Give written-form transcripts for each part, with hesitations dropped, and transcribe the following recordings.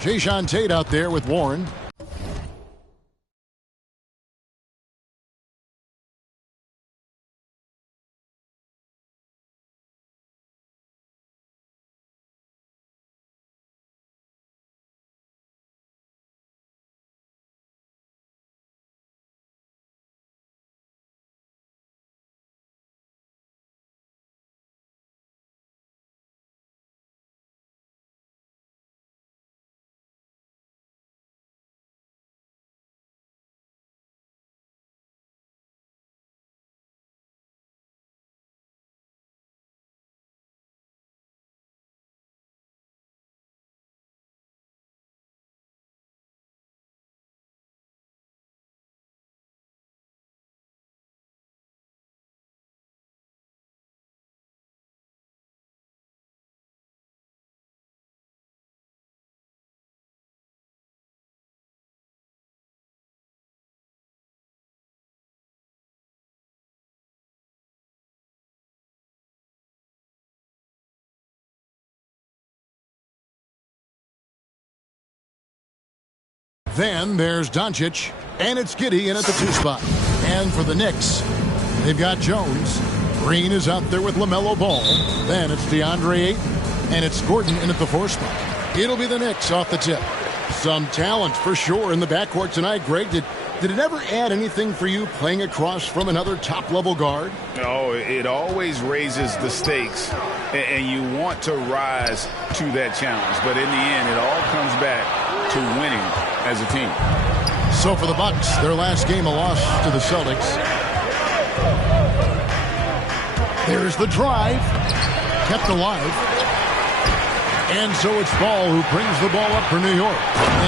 Jayshawn Tate out there with Warren. Then there's Doncic, and it's Giddey in at the 2 spot. And for the Knicks, they've got Jones. Green is out there with LaMelo Ball. Then it's DeAndre Ayton, and it's Gordon in at the 4 spot. It'll be the Knicks off the tip. Some talent for sure in the backcourt tonight. Greg, did it ever add anything for you playing across from another top-level guard? Oh, it always raises the stakes, and you want to rise to that challenge. But in the end, it all comes back to winning as a team. So for the Bucks, their last game a loss to the Celtics. There's the drive, kept alive. And so it's Ball who brings the ball up for New York.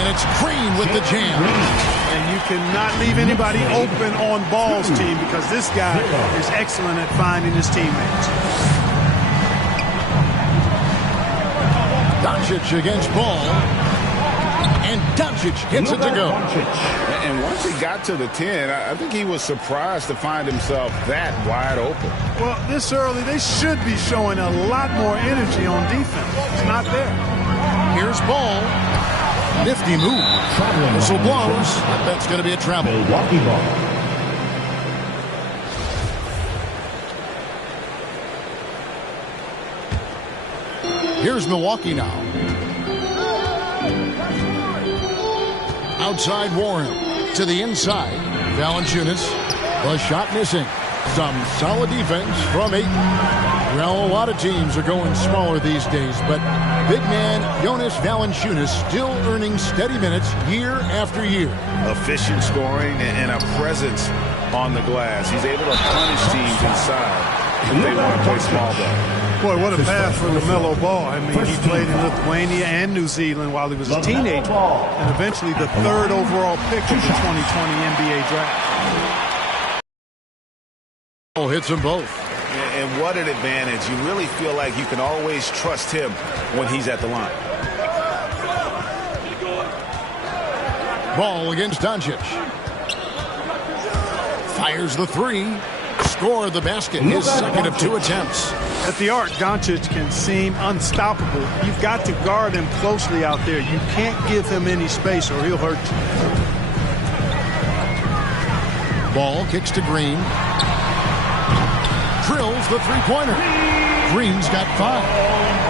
And it's Green with the jam. And you cannot leave anybody open on Ball's team because this guy is excellent at finding his teammates. Doncic against Ball. And Doncic gets it to go. And once he got to the 10, I think he was surprised to find himself that wide open. Well, this early, they should be showing a lot more energy on defense. It's not there. Here's Ball. Nifty move. Whistle blows. That's going to be a travel. Milwaukee ball. Here's Milwaukee now. Outside Warren to the inside. Valanciunas. The shot missing. Some solid defense from Ayton. Well, a lot of teams are going smaller these days, but big man Jonas Valanciunas still earning steady minutes year after year. Efficient scoring and a presence on the glass. He's able to punish teams inside if they want to play small ball. Boy, what a pass for LaMelo Ball. I mean, he played in Lithuania and New Zealand while he was a teenager, and eventually the 3rd overall pick of the 2020 NBA draft. Oh, hits them both. And what an advantage. You really feel like you can always trust him when he's at the line. Ball against Doncic. Fires the 3. Score the basket. His second of 2 attempts. At the arc, Doncic can seem unstoppable. You've got to guard him closely out there. You can't give him any space or he'll hurt you. Ball kicks to Green. Drills the 3-pointer. Green's got 5.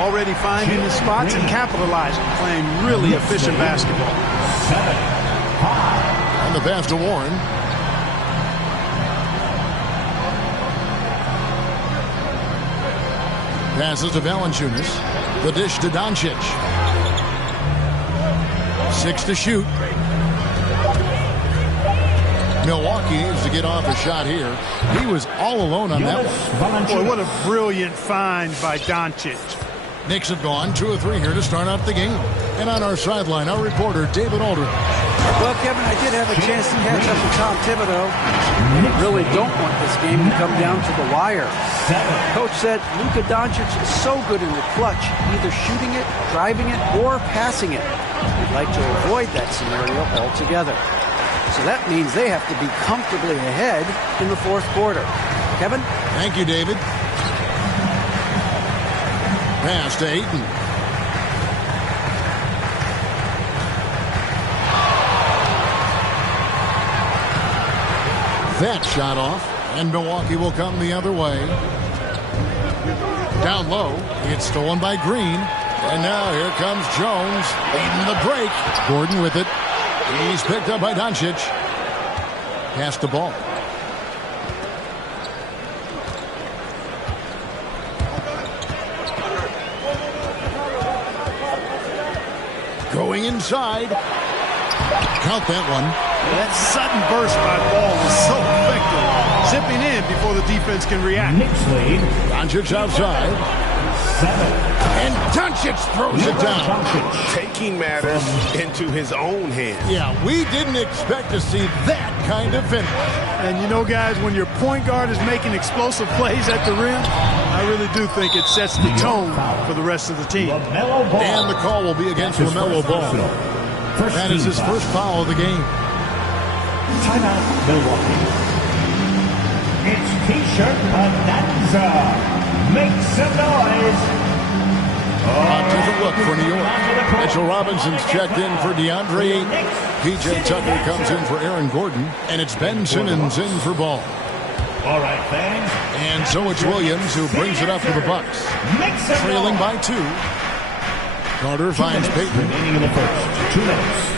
Already finding his spots and capitalizing. Playing really efficient basketball. 7, 5. And the pass to Warren. Passes to Valanciunas. The dish to Doncic. 6 to shoot. Milwaukee needs to get off a shot here. He was all alone on that one. Boy, what a brilliant find by Doncic. Knicks have gone 2 of 3 here to start out the game. And on our sideline, our reporter, David Aldridge. Well, Kevin, I did have a chance to catch up with Tom Thibodeau. And he really don't want this game to come down to the wire. Coach said Luka Doncic is so good in the clutch, either shooting it, driving it, or passing it. We'd like to avoid that scenario altogether. So that means they have to be comfortably ahead in the 4th quarter. Kevin? Thank you, David. Pass to Ayton. that shot off, and Milwaukee will come the other way. Down low, it's stolen by Green. And now here comes Jones leading the break. Gordon with it. He's picked up by Doncic. Pass the ball. Going inside. Count that one. That sudden burst by Ball is so effective. Zipping in before the defense can react. Knicks lead. Doncic outside. 7. And Doncic throws it down. Taking matters into his own hands. Yeah, we didn't expect to see that kind of finish. And you know, guys, when your point guard is making explosive plays at the rim, I really do think it sets the tone for the rest of the team. And the call will be against LaMelo Ball. That is his first foul of the game. Timeout, Milwaukee. It's T-shirt Badnewz. Make some noise. A different look for New York. Mitchell Robinson's checked in for DeAndre Ayton. P.J. Tucker comes in for Aaron Gordon. And it's Ben Simmons in for Ball. All right, fans. And so it's Williams who brings it up for the Bucks. Trailing by 2. Carter finds Payton. Remaining in the first. 2 minutes.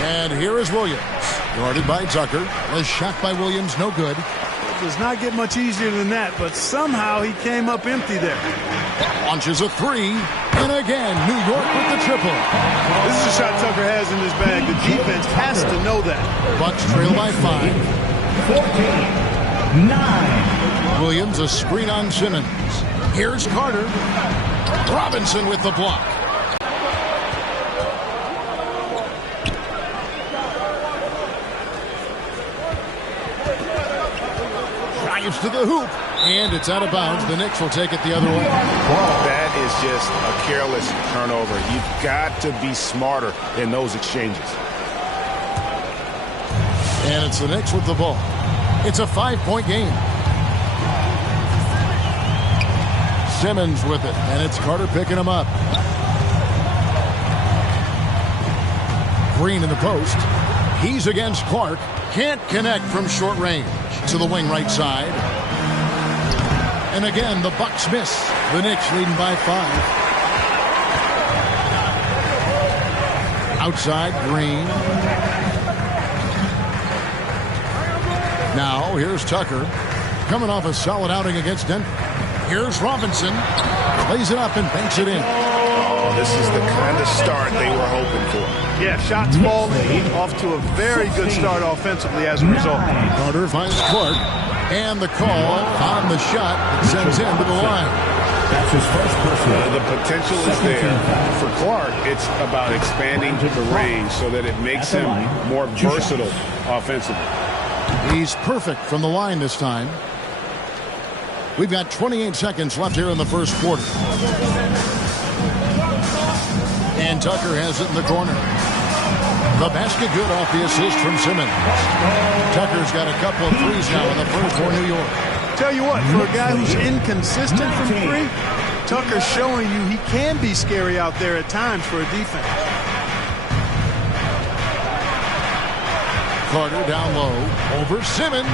And here is Williams. Guarded by Tucker. A shot by Williams, no good. Does not get much easier than that, but somehow he came up empty there. Launches a 3, and again, New York with the triple. This is a shot Tucker has in his bag. The defense has to know that. Bucks trail by 5. 14. 9. Williams a screen on Simmons. Here's Carter. Robinson with the block. To the hoop, and it's out of bounds. The Knicks will take it the other way. That is just a careless turnover. You've got to be smarter in those exchanges. And it's the Knicks with the ball. It's a 5-point game. Simmons with it, and it's Carter picking him up. Green in the post. He's against Clark. Can't connect from short range. To the wing right side. And again, the Bucks miss. The Knicks leading by 5. Outside, Green. Now, here's Tucker. Coming off a solid outing against Denver. Here's Robinson. Lays it up and banks it in. Oh, this is the kind of start they were hoping for. Yeah, shots falling, off to a very good start offensively as a result. Carter finds Clark, and the call on the shot that sends him to the line. That's his first personal. The potential is there. For Clark, it's about expanding the range so that it makes him more versatile offensively. He's perfect from the line this time. We've got 28 seconds left here in the first quarter. And Tucker has it in the corner. The basket good off the assist from Simmons. Tucker's got a couple of threes now in the first for New York. Tell you what, for a guy who's inconsistent from 3, Tucker's showing you he can be scary out there at times for a defense. Carter down low, over Simmons,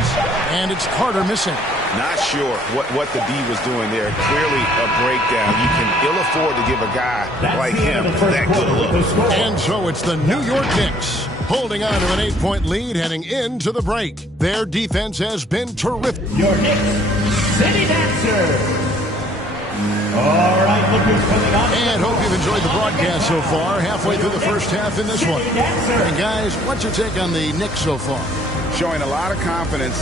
and it's Carter missing. Not sure what the D was doing there. Clearly a breakdown. You can ill afford to give a guy like him that good a look. And so it's the New York Knicks holding on to an 8-point lead heading into the break. Their defense has been terrific. Your Knicks City Dancer. All right, lookers coming on. And hope you've enjoyed the broadcast so far. Halfway through the first half in this one. And guys, what's your take on the Knicks so far? Showing a lot of confidence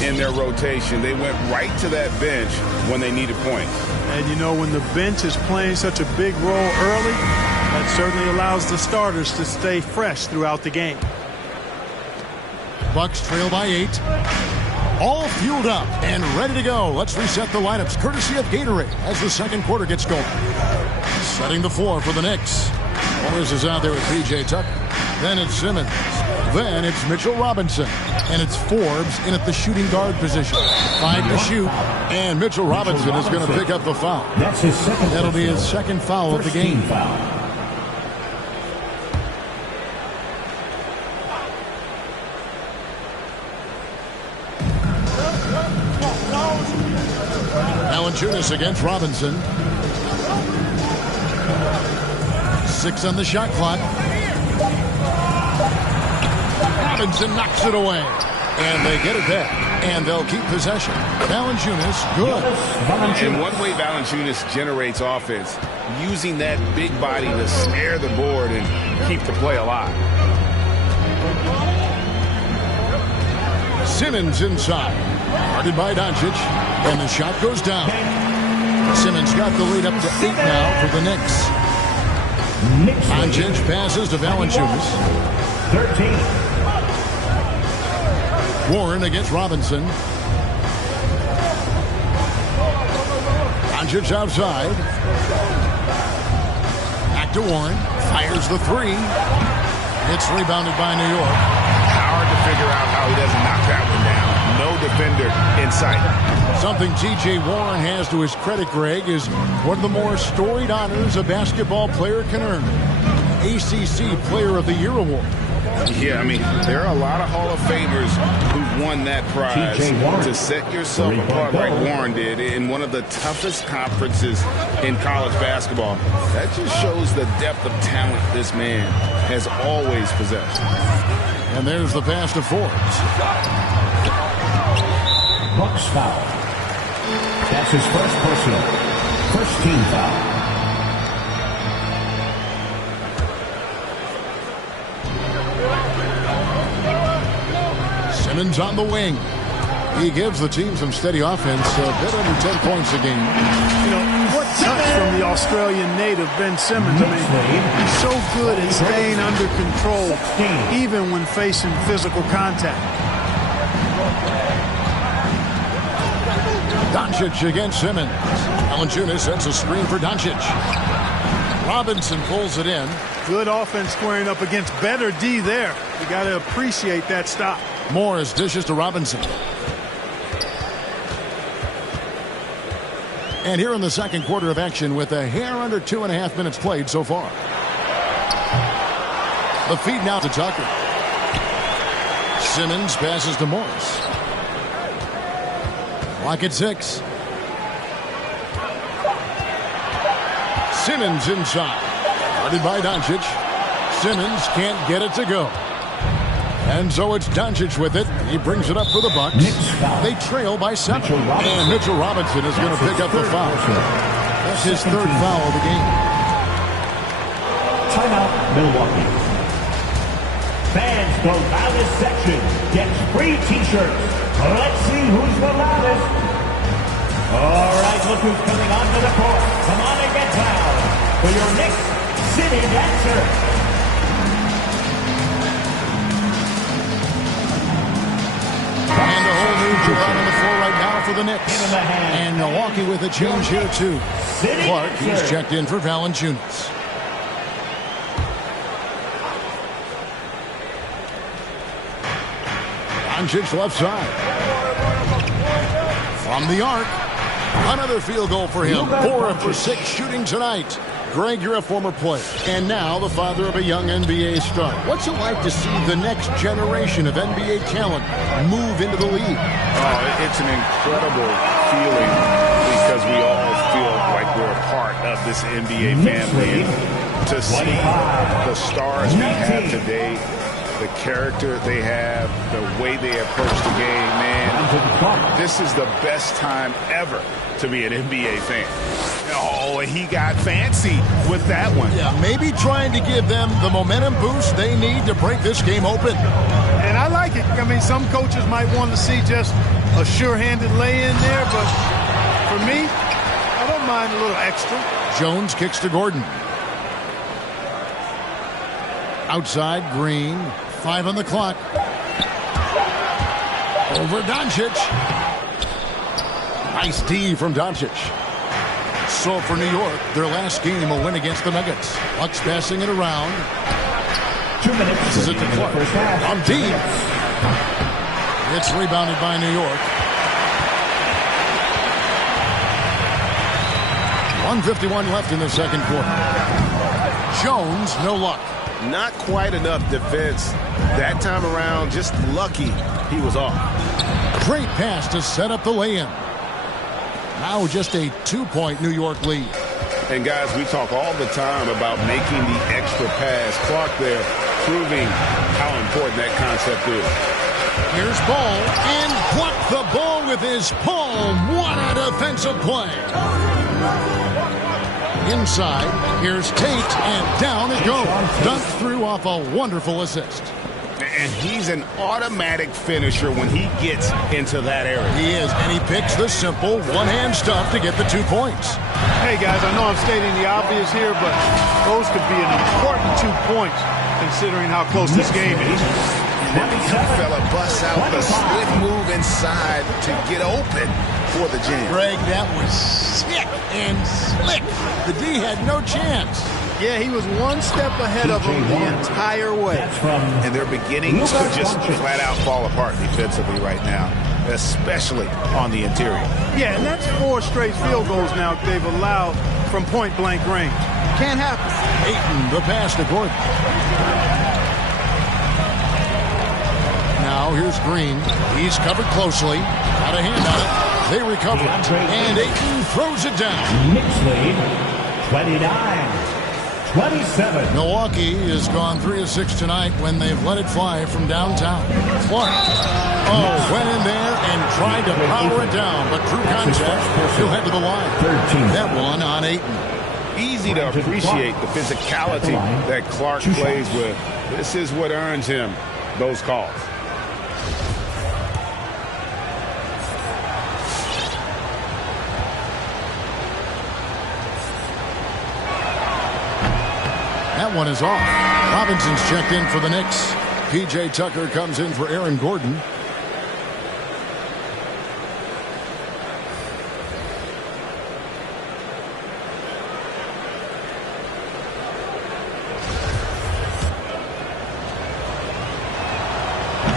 in their rotation. They went right to that bench when they needed points. And you know, when the bench is playing such a big role early, that certainly allows the starters to stay fresh throughout the game. Bucks trail by 8. All fueled up and ready to go. Let's reset the lineups courtesy of Gatorade as the second quarter gets going. Setting the floor for the Knicks. Morris is out there with P.J. Tucker. Then it's Simmons. Then it's Mitchell Robinson. And it's Forbes in at the shooting guard position. 5 to shoot. And Mitchell Robinson is going to pick up the foul. That's his second. That'll be his second foul of the game. Foul. Valanciunas against Robinson. 6 on the shot clock. Robinson knocks it away. And they get it back. And they'll keep possession. Valanciunas, good. And one way Valanciunas generates offense, using that big body to snare the board and keep the play alive. Simmons inside. Guarded by Doncic. And the shot goes down. Simmons got the lead up to 8 now for the Knicks. Doncic passes to Valanciunas. 13. Warren against Robinson. Doncic outside. Back to Warren. Fires the 3. It's rebounded by New York. Hard to figure out how he doesn't knock that one down. No defender in sight. Something T.J. Warren has to his credit, Greg, is one of the more storied honors a basketball player can earn. ACC Player of the Year award. Yeah, I mean, there are a lot of Hall of Famers who've won that prize. To set yourself apart like Warren did in one of the toughest conferences in college basketball, that just shows the depth of talent this man has always possessed. And there's the pass to Forbes. Bucks foul. That's his first personal. First team foul. Simmons on the wing. He gives the team some steady offense, a bit under 10 points a game. You know, what touch from the Australian native, Ben Simmons. I mean, he's so good at staying under control, even when facing physical contact. Doncic against Simmons. Valanciunas sets a screen for Doncic. Robinson pulls it in. Good offense squaring up against better D there. You got to appreciate that stop. Morris dishes to Robinson. And here in the second quarter of action with a hair under 2.5 minutes played so far. The feed now to Tucker. Simmons passes to Morris. Clock at 6. Simmons inside. Guarded by Doncic. Simmons can't get it to go. And so it's Doncic with it. He brings it up for the Bucks. They trail by 7. And Mitchell Robinson is going to pick up the foul. That's his third foul of the game. Timeout, Milwaukee. Fans, the loudest section gets free T-shirts. Let's see who's the loudest. All right, look who's coming onto the court. Come on and get loud for your Knicks City Dancer. And a whole new crew out on the floor right now for the Knicks. And Milwaukee with a change here too. Clark, he's checked in for Valanciunas. Doncic left side. From the arc. Another field goal for him. 4 for 6 shooting tonight. Greg, you're a former player, and now the father of a young NBA star. What's it like to see the next generation of NBA talent move into the league? Oh, it's an incredible feeling because we all feel like we're a part of this NBA family. And to see the stars we have today, the character they have, the way they approach the game, man, this is the best time ever to be an NBA fan. Oh, he got fancy with that one. Yeah, maybe trying to give them the momentum boost they need to break this game open. And I like it. I mean, some coaches might want to see just a sure-handed lay-in there, but for me, I don't mind a little extra. Jones kicks to Gordon. Outside, Green. 5 on the clock. Over Doncic. Nice D from Doncic. So for New York, their last game will win against the Nuggets. Bucks passing it around. 2 minutes. This is it to Clark. On deep. It's rebounded by New York. 1:51 left in the second quarter. Jones, no luck. Not quite enough defense that time around. Just lucky he was off. Great pass to set up the lay-in. Now just a 2-point New York lead. And guys, we talk all the time about making the extra pass. Clark there proving how important that concept is. Here's Ball, and blocked the ball with his palm. What a defensive play. Inside, here's Tate, and down it goes. Dunked through off a wonderful assist. And he's an automatic finisher when he gets into that area. He is, and he picks the simple one-hand stuff to get the 2 points. Hey, guys, I know I'm stating the obvious here, but those could be an important 2 points considering how close this game is. And then the young fella busts out the split move inside to get open for the jam. Greg, that was sick and slick. The D had no chance. Yeah, he was one step ahead of him the entire way. And they're beginning to just flat out fall apart defensively right now, especially on the interior. Yeah, and that's 4 straight field goals now they've allowed from point-blank range. Can't happen. Ayton, the pass to Gordon. Now here's Green. He's covered closely. Got a hand on it. They recover it. And Ayton throws it down. Knicks lead, 29-27. Milwaukee has gone 3 of 6 tonight when they've let it fly from downtown. Clark. Went in there and tried to power it down, but through contact, he'll head to the line. That one on Ayton. Easy to appreciate the physicality that Clark plays with. This is what earns him those calls. That one is off. Robinson's checked in for the Knicks. P.J. Tucker comes in for Aaron Gordon.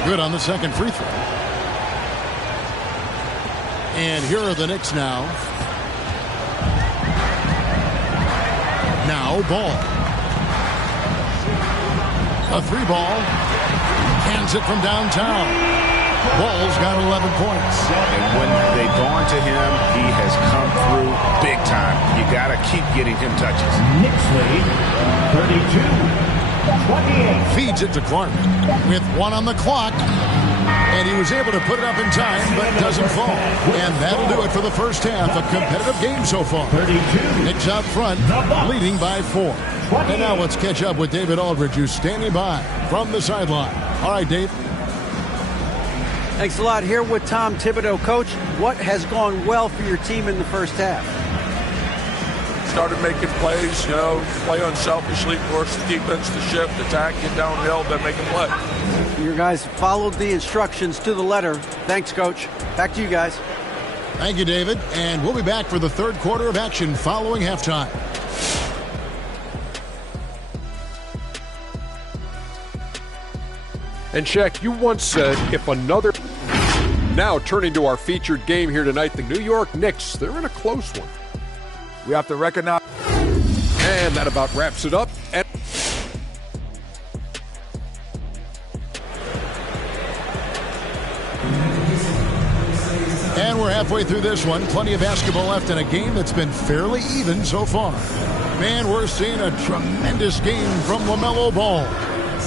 Good on the second free throw. And here are the Knicks now. Now Ball. A 3-ball. Hands it from downtown. Ball's got 11 points. And when they go into him, he has come through big time. You got to keep getting him touches. Knicks lead, 32-28. Feeds it to Clark with 1 on the clock. And he was able to put it up in time, but doesn't fall. And that'll do it for the first half. A competitive game so far. 32. Knicks out front, leading by 4. And now let's catch up with David Aldridge, who's standing by from the sideline. All right, Dave. Thanks a lot. Here with Tom Thibodeau. Coach, what has gone well for your team in the first half? Started making plays, play unselfishly, force the defense to shift, attack, get downhill, then make a play. Your guys followed the instructions to the letter. Thanks, Coach. Back to you guys. Thank you, David. And we'll be back for the third quarter of action following halftime. And Shaq, you once said if another... Now turning to our featured game here tonight, the New York Knicks. They're in a close one. We have to recognize. And that about wraps it up. And we're halfway through this one. Plenty of basketball left in a game that's been fairly even so far. Man, we're seeing a tremendous game from LaMelo Ball.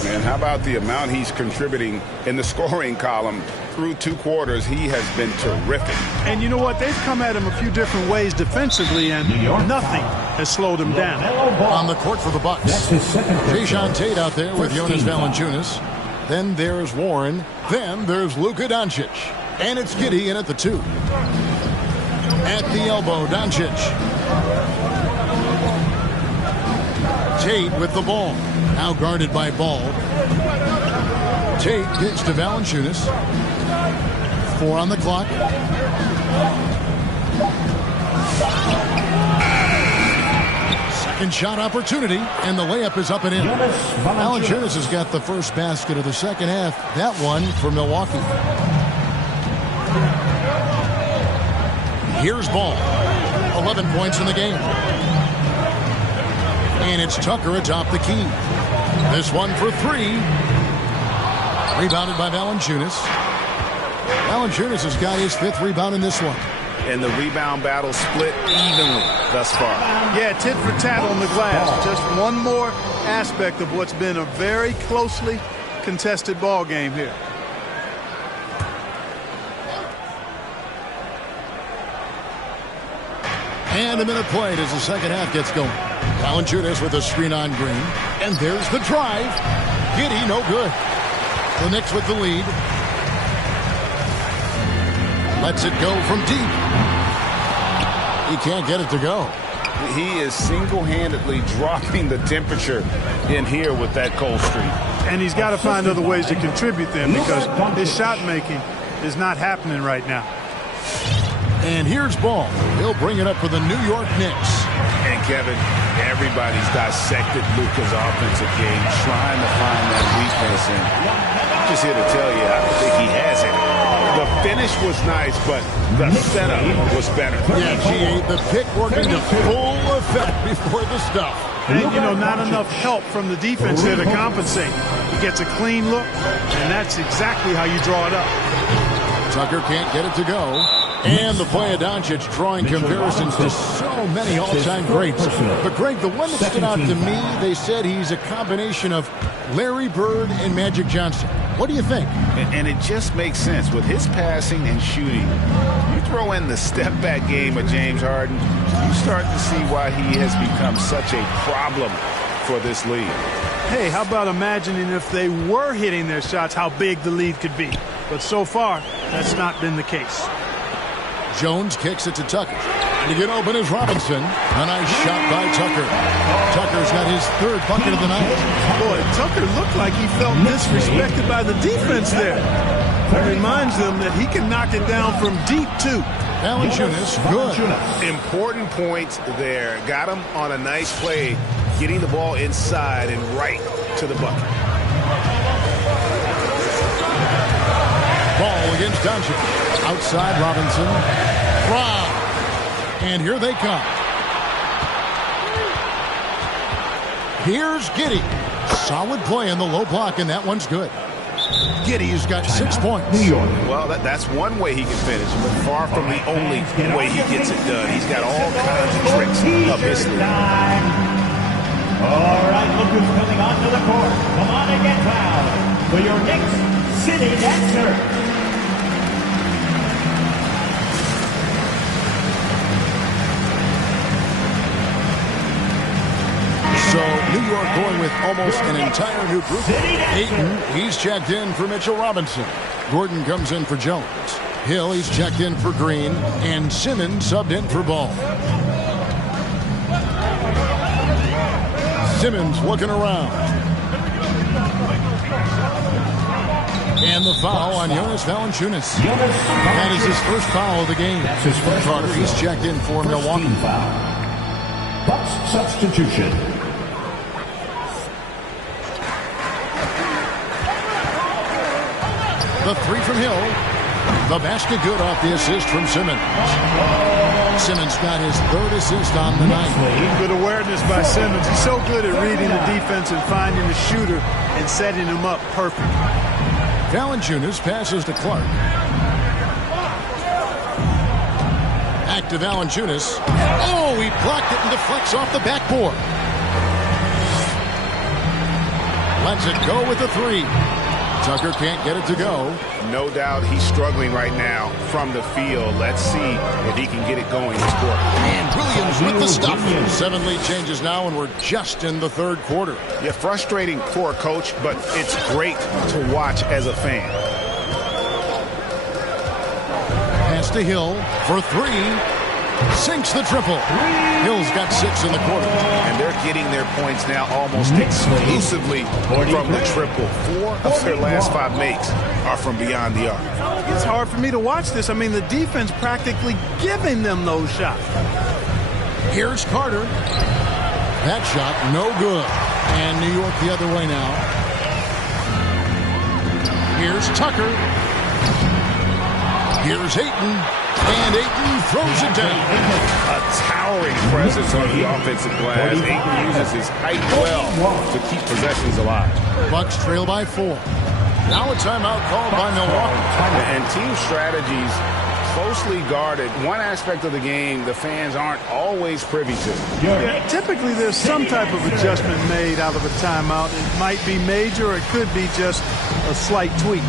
Man, how about the amount he's contributing in the scoring column? Through 2 quarters, he has been terrific. And you know what? They've come at him a few different ways defensively, and nothing has slowed him down. On the court for the Bucks. Jason Tate out there with Jonas Valanciunas. Then there's Warren. Then there's Luka Doncic. And it's Giddey in at the 2. At the elbow, Doncic. Tate with the ball. Now guarded by Ball. Tate gets to Valanciunas. 4 on the clock. Second shot opportunity, and the layup is up and in. Valanciunas has got the first basket of the second half. That one for Milwaukee. Here's Ball. 11 points in the game. And it's Tucker atop the key. This one for 3. Rebounded by Valanciunas. Valanciunas has got his 5th rebound in this one. and the rebound battle split evenly thus far. Yeah, tit for tat on the glass. Just one more aspect of what's been a very closely contested ball game here. And a minute played as the second half gets going. Valanciunas with a screen on Green. And there's the drive. Giddey, no good. The Knicks with the lead. Lets it go from deep. He can't get it to go. He is single-handedly dropping the temperature in here with that cold streak. And he's got to find other ways to contribute them because his shot making is not happening right now. And here's Ball. He'll bring it up for the New York Knicks. And Kevin, everybody's dissected Luka's offensive game, trying to find that weakness. And I'm just here to tell you, I think he has it. The finish was nice, but the setup was better. Yeah, G.A., the pick working to full effect before the stuff. And, you know, not enough help from the defense there to compensate. He gets a clean look, and that's exactly how you draw it up. Tucker can't get it to go. And the play of Doncic drawing comparisons to so many all-time greats. But, Greg, the one that stood out to me, they said he's a combination of Larry Bird and Magic Johnson. What do you think? And it just makes sense. With his passing and shooting, you throw in the step-back game of James Harden, you start to see why he has become such a problem for this league. Hey, how about imagining if they were hitting their shots, how big the lead could be? But so far, that's not been the case. Jones kicks it to Tucker. To get open is Robinson. A nice shot by Tucker. Tucker's got his third bucket of the night. Boy, Tucker looked like he felt disrespected by the defense there. It reminds them that he can knock it down from deep, too. Valanciunas, good. Important points there. Got him on a nice play, getting the ball inside and right to the bucket. Ball against Doncic. Outside Robinson. Wow. And here they come. Here's Giddey. Solid play in the low block, and that one's good. Giddey's got 6 points. Well, that's one way he can finish, but far from the only way he gets it done. He's got all kinds of tricks up his sleeve. All right, look who's coming onto the court. Come on and get loud for your Knicks City Dancer. So New York going with almost an entire new group. Ayton, he's checked in for Mitchell Robinson. Gordon comes in for Jones. Hill, he's checked in for Green. And Simmons subbed in for Ball. Simmons looking around. And the foul on Jonas Valanciunas. That is his first foul of the game. Carter, he's checked in for Milwaukee. Bucks substitution. The three from Hill. The basket good off the assist from Simmons. Simmons got his third assist on the night. Good awareness by Simmons. He's so good at reading the defense and finding the shooter and setting him up perfect. Valanciunas passes to Clark. Back to Valanciunas. Oh, he blocked it and deflects off the backboard. Lets it go with the three. Tucker can't get it to go. No doubt he's struggling right now from the field. Let's see if he can get it going this quarter. And Williams with the stuff. 7 lead changes now, and we're just in the third quarter. Yeah, frustrating for a coach, but it's great to watch as a fan. Pass to Hill for three. Sinks the triple. Hill's got 6 in the quarter. And they're getting their points now almost exclusively from the triple. 4 of their last 5 makes are from beyond the arc. It's hard for me to watch this. I mean, the defense practically giving them those shots. Here's Carter. That shot, no good. And New York the other way now. Here's Tucker. Here's Ayton. And Ayton throws it down. A towering presence on the offensive glass. Ayton uses his height well to keep possessions alive. Bucks trail by 4. Now a timeout called by Milwaukee. And team strategies closely guarded. One aspect of the game the fans aren't always privy to. Yeah, typically there's some type of adjustment made out of a timeout. It might be major, or it could be just a slight tweak.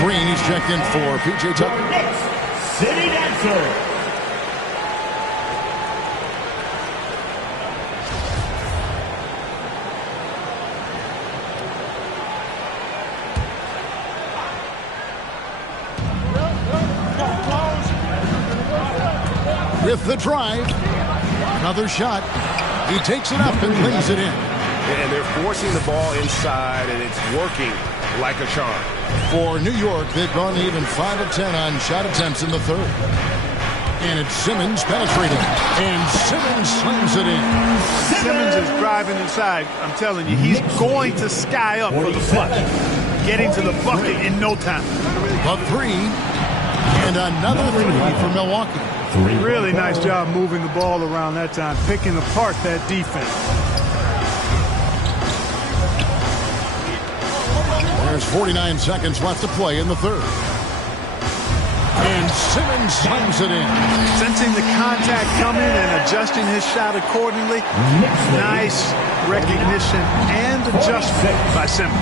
Green is checked in for P.J. Tucker. City Dancer. With the drive, another shot. He takes it up and lays it in. And they're forcing the ball inside, and it's working like a charm. For New York, they've gone even 5 of 10 on shot attempts in the third. And it's Simmons penetrating. And Simmons slams it in. Simmons is driving inside. I'm telling you, he's going to sky up for the flush. Getting to the bucket in no time. A three. And another three for Milwaukee. Really nice job moving the ball around that time, picking apart that defense. There's 49 seconds left to play in the third. And Simmons slams it in. Sensing the contact coming and adjusting his shot accordingly. Nice recognition and adjustment by Simmons.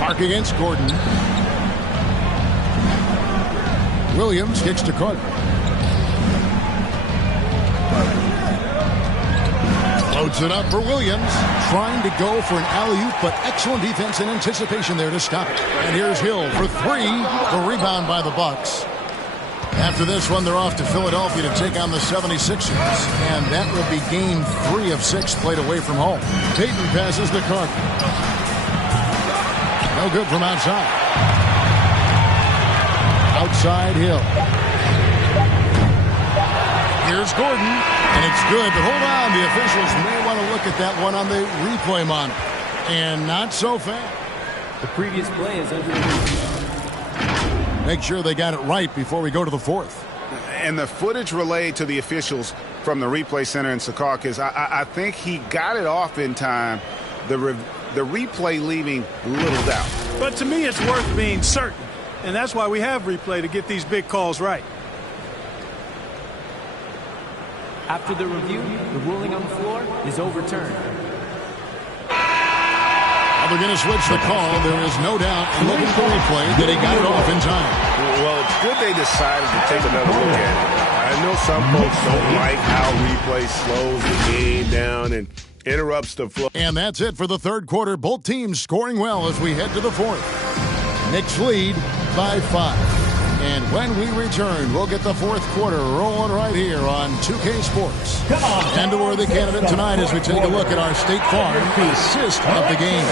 Mark against Gordon. Williams kicks to Carter. Loads it up for Williams. Trying to go for an alley-oop, but excellent defense and anticipation there to stop it. And here's Hill for three. The rebound by the Bucks. After this one, they're off to Philadelphia to take on the 76ers. And that will be game 3 of 6 played away from home. Payton passes to Carter. No good from outside. Outside Hill. Here's Gordon, and it's good, but hold on. The officials may want to look at that one on the replay monitor, and not so fast. The previous play is under review. Make sure they got it right before we go to the fourth. And the footage relayed to the officials from the replay center in Secaucus, I think he got it off in time. The replay leaving little doubt. But to me, it's worth being certain. And that's why we have replay, to get these big calls right. After the review, the ruling on the floor is overturned. Well, they're going to switch the call. There is no doubt, looking for replay, that he got it off in time. Well, it's good they decided to take another look at it. I know some folks don't like how replay slows the game down and interrupts the flow. And that's it for the third quarter. Both teams scoring well as we head to the fourth. Knicks lead by 5. And when we return, we'll get the fourth quarter rolling right here on 2K Sports. And the worthy candidate tonight as we take a look at our State Farm assist of the game.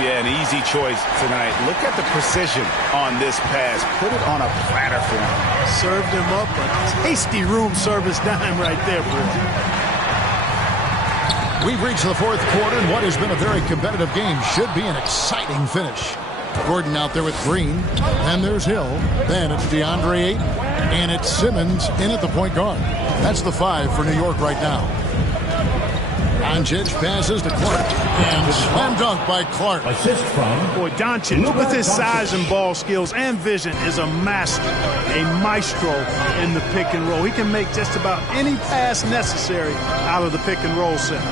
Yeah, an easy choice tonight. Look at the precision on this pass. Put it on a platter for him. Served him up a tasty room service dime right there, bro. We've reached the fourth quarter, and what has been a very competitive game should be an exciting finish. Gordon out there with Green. Then there's Hill. Then it's DeAndre Ayton. And it's Simmons in at the point guard. That's the 5 for New York right now. Doncic passes to Clark. And slam dunk by Clark. Assist from... Boy, Doncic, with his size and ball skills and vision, is a master, a maestro in the pick and roll. He can make just about any pass necessary out of the pick and roll set.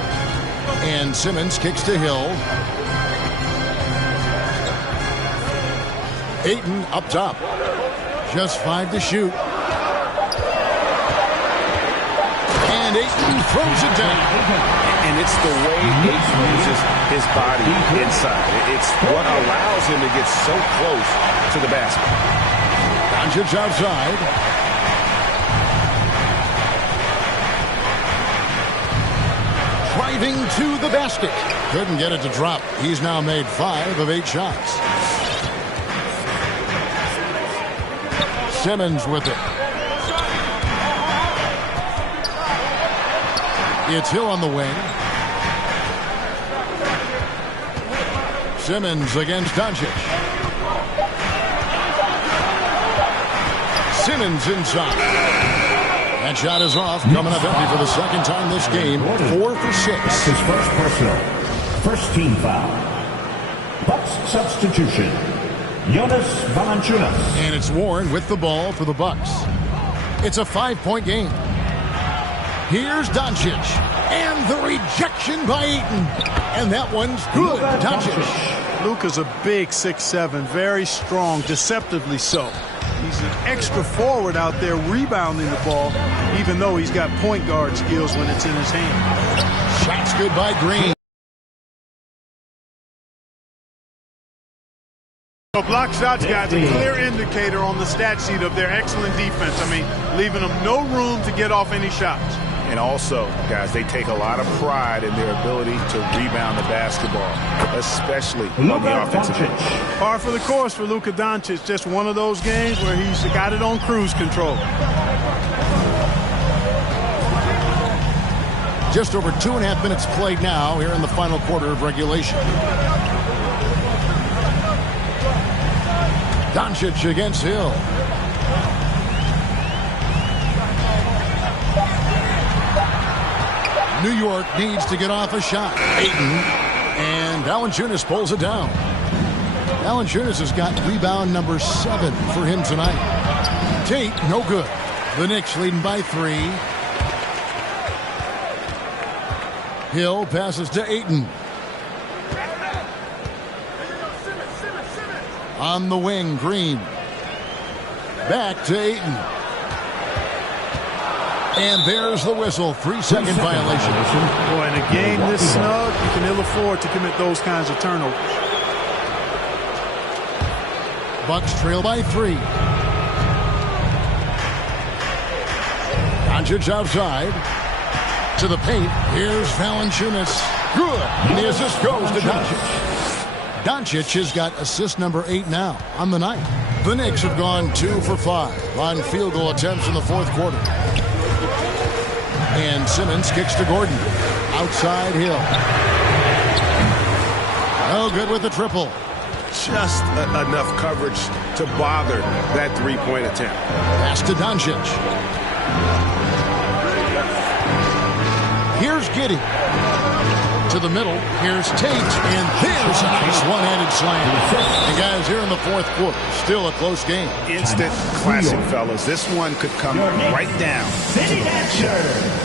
And Simmons kicks to Hill. Ayton up top. Just 5 to shoot. And Ayton throws it down. And it's the way Ayton uses his body inside. It's what allows him to get so close to the basket. Doncic outside. Driving to the basket. Couldn't get it to drop. He's now made 5 of 8 shots. Simmons with it. It's Hill on the wing. Simmons against Doncic. Simmons inside. That shot is off. Coming up empty for the second time this game. 4 for 6. His first personal. First team foul. Bucks substitution, Jonas Valanciunas. And it's Warren with the ball for the Bucks. It's a 5-point game. Here's Doncic. And the rejection by Ayton. And that one's good. Doncic. Luka's a big 6'7", very strong, deceptively so. He's an extra forward out there rebounding the ball, even though he's got point guard skills when it's in his hand. Shots good by Green. So block shots, guys, a clear indicator on the stat sheet of their excellent defense. I mean, leaving them no room to get off any shots. And also, guys, they take a lot of pride in their ability to rebound the basketball, especially on the offensive end. Par for the course for Luka Doncic. Just one of those games where he's got it on cruise control. Just over 2.5 minutes played now here in the final quarter of regulation. Doncic against Hill. New York needs to get off a shot. Ayton. And Valanciunas pulls it down. Valanciunas has got rebound number 7 for him tonight. Tate, no good. The Knicks leading by 3. Hill passes to Ayton. On the wing, Green. Back to Ayton. And there's the whistle. 3-second violation. Boy, in a game this snug, you can ill afford to commit those kinds of turnovers. Bucks trail by 3. Doncic outside. To the paint. Here's Valanciunas. Good. And the assist goes to Doncic. Doncic has got assist number 8 now on the night. The Knicks have gone 2 for 5 on field goal attempts in the fourth quarter. And Simmons kicks to Gordon. Outside Hill. No good with the triple. Just enough coverage to bother that three-point attempt. Pass to Doncic. Here's Giddey. To the middle. Here's Tate. And there's a nice one-handed slam. And guys, here in the fourth quarter, still a close game. Instant classic, fellas. This one could come right down. City Dancer.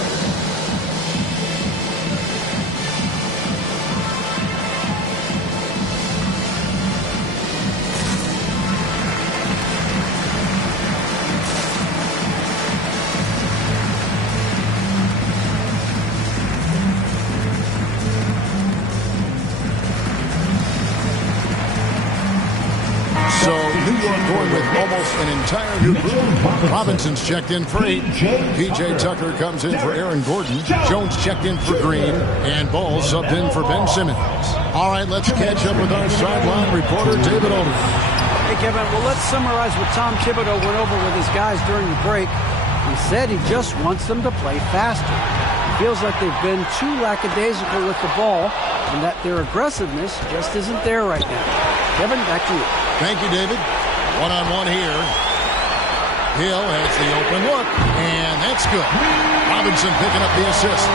Going with almost an entire new group. Robinson's checked in for 8. P.J. Tucker comes in for Aaron Gordon. Jones checked in for Green. And Ball subbed in for Ben Simmons. All right, let's catch up with our sideline reporter, David Olden. Hey, Kevin, well, let's summarize what Tom Thibodeau went over with his guys during the break. He said he just wants them to play faster. He feels like they've been too lackadaisical with the ball and that their aggressiveness just isn't there right now. Kevin, back to you. Thank you, David. One-on-one here. Hill has the open look, and that's good. Robinson picking up the assist.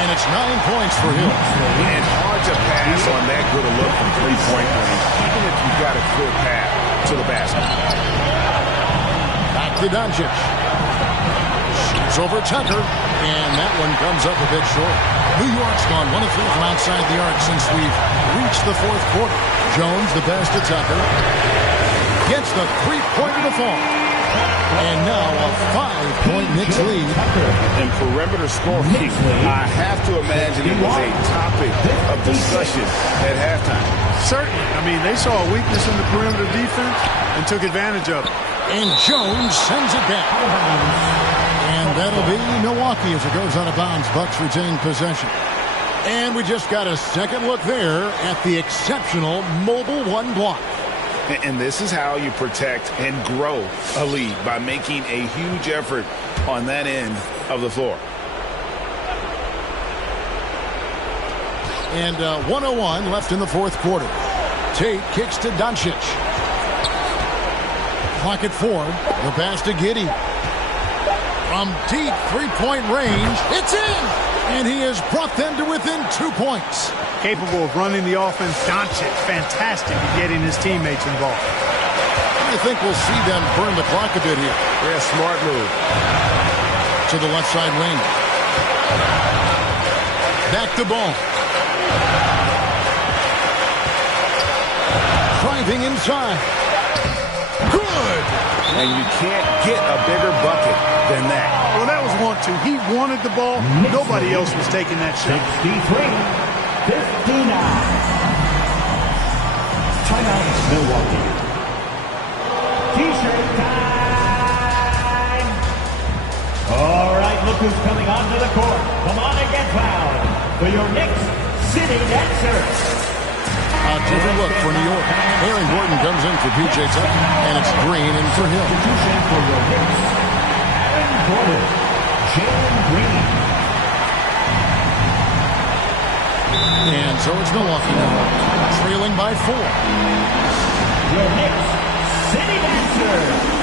And it's 9 points for Hill. And hard to pass on that good a look from three-point range, even if you've got a clear path to the basket. Back to Doncic. Shoots over Tucker, and that one comes up a bit short. New York's gone 1 of 3 from outside the arc since we've reached the fourth quarter. Jones, the best to Tucker. Gets the three-pointer to fall. And now a 5-point Knicks lead. And perimeter scoring, I have to imagine it was a topic of discussion at halftime. Certainly. I mean, they saw a weakness in the perimeter defense and took advantage of it. And Jones sends it back. And that'll be Milwaukee as it goes out of bounds. Bucks retain possession. And we just got a second look there at the exceptional mobile one block. And this is how you protect and grow a lead, by making a huge effort on that end of the floor. And 1:01 left in the fourth quarter. Tate kicks to Doncic. Clock at 4. The pass to Giddey. From deep three-point range, it's in! And he has brought them to within 2 points. Capable of running the offense. Doncic, fantastic at getting his teammates involved. I think we'll see them burn the clock a bit here. Yeah, smart move. To the left side wing. Back to ball. Driving inside. Good. And you can't get a bigger bucket than that. Well, that was 1-2. He wanted the ball. Nobody else was taking that shot. 63-59. Timeout, Milwaukee. T-shirt time. All right, look who's coming onto the court. Come on and get loud for your Knicks City Dancers. A different look for New York. Aaron Gordon comes in for P.J. Tucker, and it's Green in for him. For your Knicks, Aaron Gordon, Jalen Green. And so it's Milwaukee now, trailing by 4. Your Knicks City Dancers.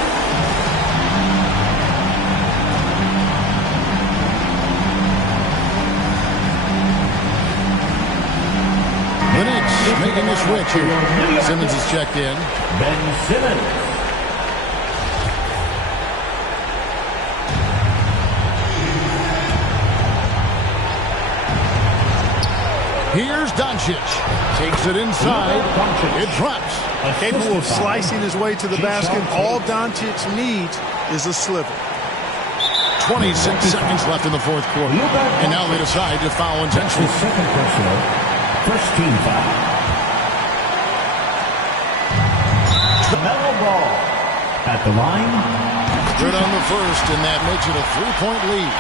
The Knicks making the switch here. Simmons is checked in. Ben Simmons. Here's Doncic. Takes it inside. It drops. Capable of slicing his way to the basket. All Doncic needs is a sliver. 26 seconds left in the fourth quarter. And now they decide to foul intentionally. Second personal. First team foul. Mellow ball at the line. Good on the first, and that makes it a 3-point lead.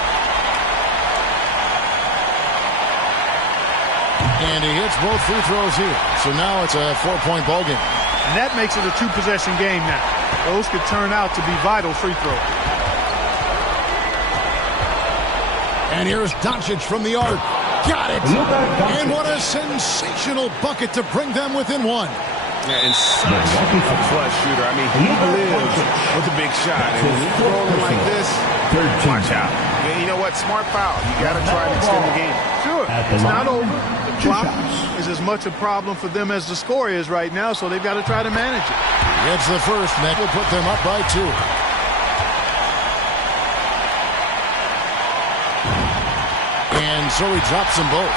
And he hits both free throws here. So now it's a 4-point ball game. And that makes it a 2-possession game now. Those could turn out to be vital free throws. And here's Doncic from the arc. Got it! And what a sensational bucket to bring them within 1. Yeah, and such a clutch shooter. I mean, he lives with a big shot. And when he's rolling like this, watch out. Yeah, you know what? Smart foul. You got to try and extend the game. Sure. It's not over. The clock is as much a problem for them as the score is right now, so they've got to try to manage it. It's the first, and that will put them up by 2. And so he drops them both.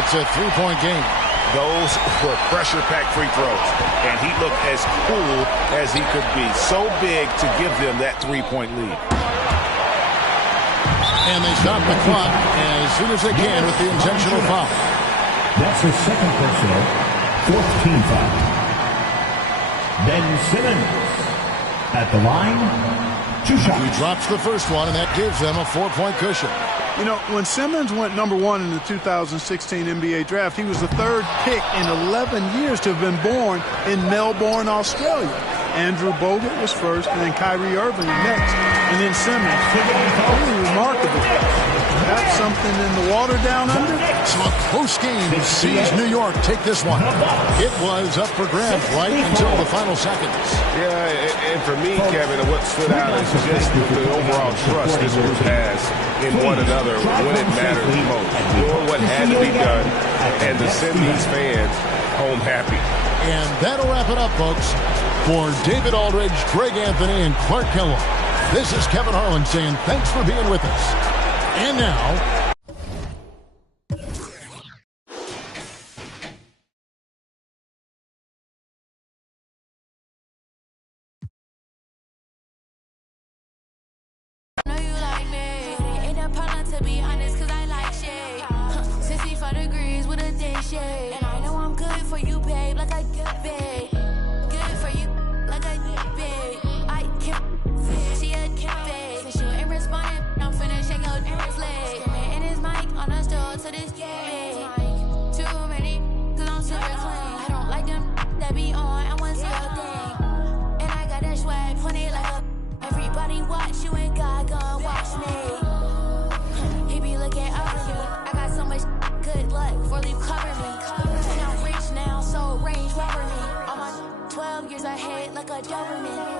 It's a 3-point game. Those were pressure-packed free throws. And he looked as cool as he could be. So big to give them that 3-point lead. And they stop the clock as soon as they can with the intentional foul. That's his second personal. Fourth team foul. Ben Simmons at the line. 2 shots. He drops the first one, and that gives them a 4-point cushion. You know, when Simmons went number 1 in the 2016 NBA draft, he was the 3rd pick in 11 years to have been born in Melbourne, Australia. Andrew Bogut was first, and then Kyrie Irving next, and then Simmons. Really remarkable. That's something in the water down under. So a close game sees New York take this one. It was up for grabs right until the final seconds. Yeah, and for me, Kevin, what stood out is just the overall trust this group has in one another when it matters most. Doing what had to be done and to send these fans home happy. And that'll wrap it up, folks. For David Aldridge, Greg Anthony, and Clark Kellogg, this is Kevin Harlan saying thanks for being with us. And now... Years ahead like a Doberman.